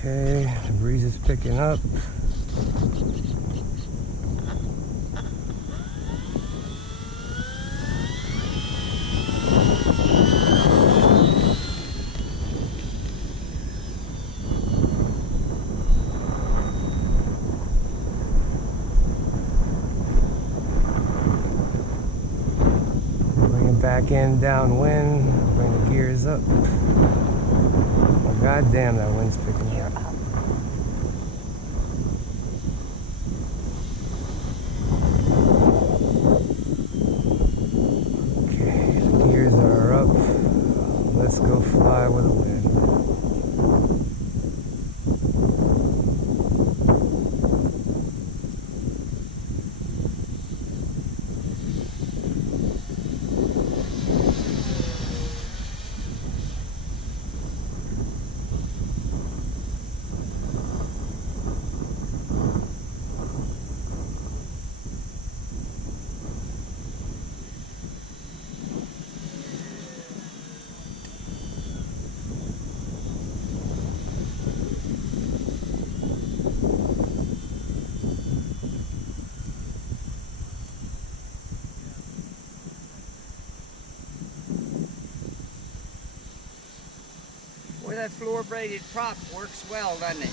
Okay, the breeze is picking up. Bring it back in downwind, bring the gears up. Oh, God damn, that wind's picking up. Okay, the gears are up. Let's go fly with the wind. Boy, that floor braided prop works well, doesn't it?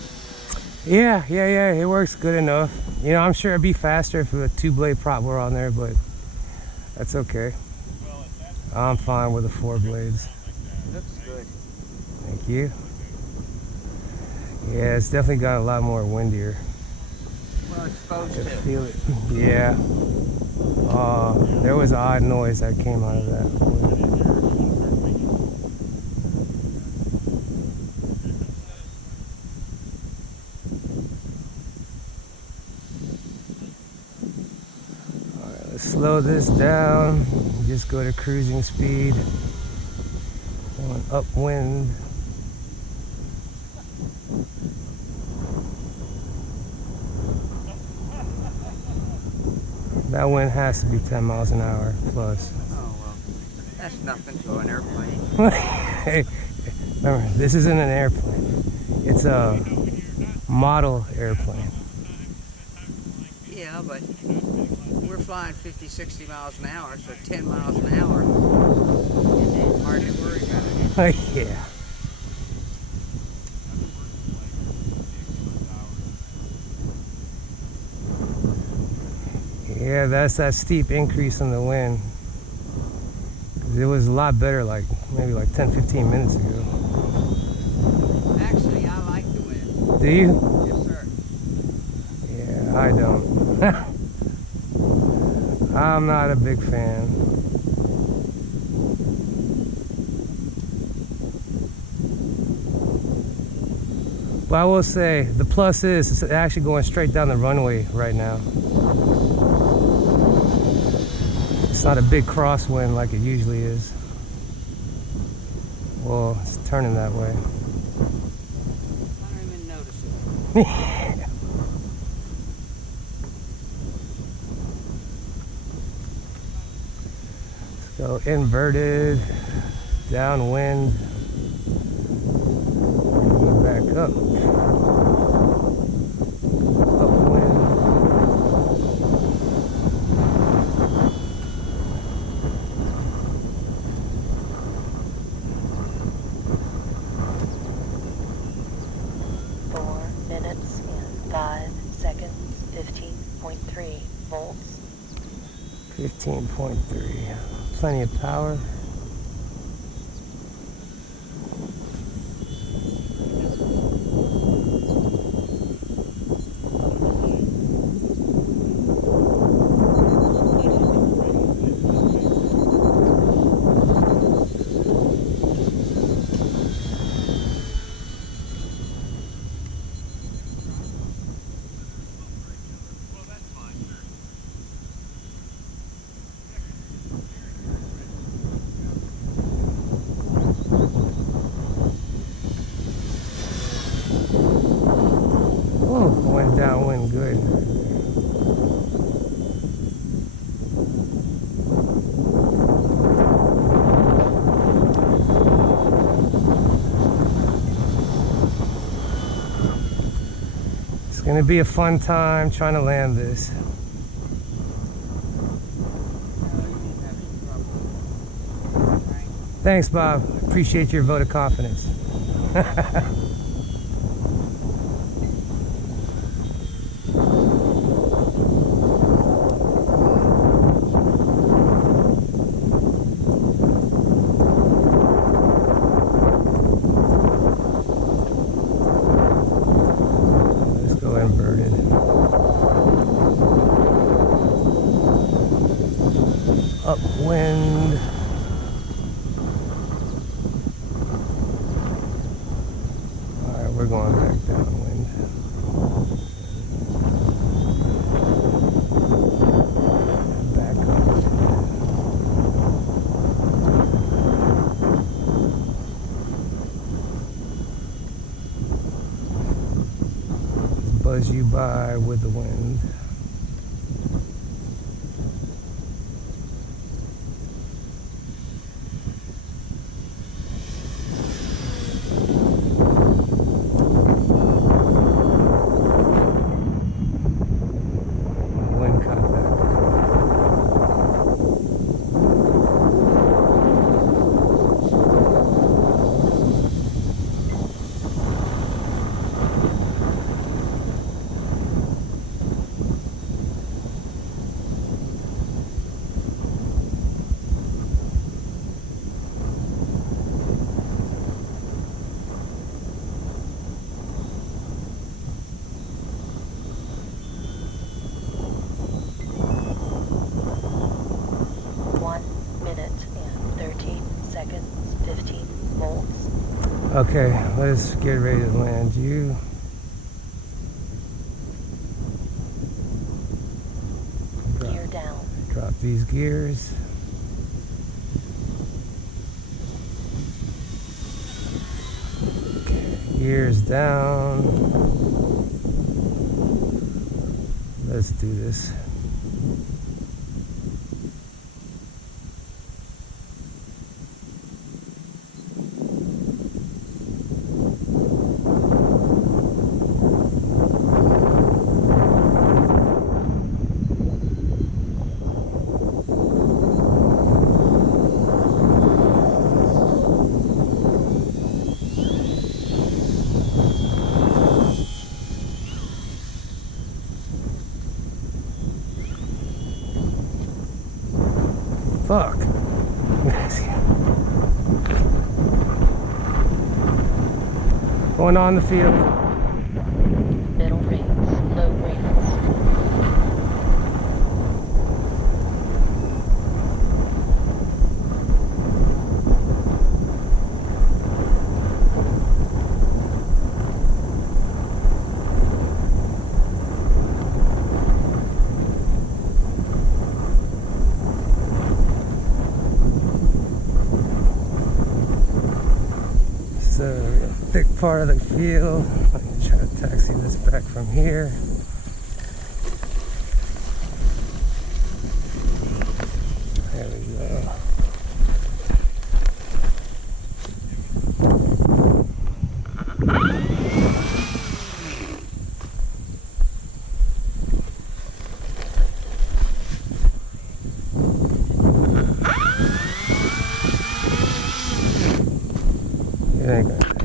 Yeah, it works good enough. You know, I'm sure it'd be faster if a 2-blade prop were on there, but that's okay. I'm fine with the 4 blades. Looks good. Thank you. Yeah, it's definitely got a lot more windier. Well, it's supposed I to. feel it. Yeah. There was an odd noise that came out of that. Alright, let's slow this down. Just go to cruising speed. Going upwind. That wind has to be 10 miles an hour plus. Oh, well, that's nothing to an airplane. Hey, remember, this isn't an airplane. It's a model airplane. Yeah, but we're flying 50, 60 miles an hour, so 10 miles an hour. Hardly worry about it. Yeah. Yeah, that's that steep increase in the wind. It was a lot better maybe 10-15 minutes ago. Actually, I like the wind. Do you? Yes, sir. Yeah, I don't. I'm not a big fan. But I will say, the plus is it's actually going straight down the runway right now. It's not a big crosswind like it usually is. Well, it's turning that way. I don't even notice it. So inverted, downwind, back up, upwind. Minutes and 5 seconds, 15.3 volts. 15.3. Plenty of power. gonna be a fun time trying to land this. Thanks, Bob. Appreciate your vote of confidence. Let's go inverted. Upwind. We're going back downwind. Back up. Buzz you by with the wind. Okay, let's get ready to land you. Gear down. Drop these gears. Okay, gears down. Let's do this. Fuck. Going on the field. Middle rates, low rates. It's a thick part of the field. I'm going to try to taxi this back from here. There we go. It ain't gonna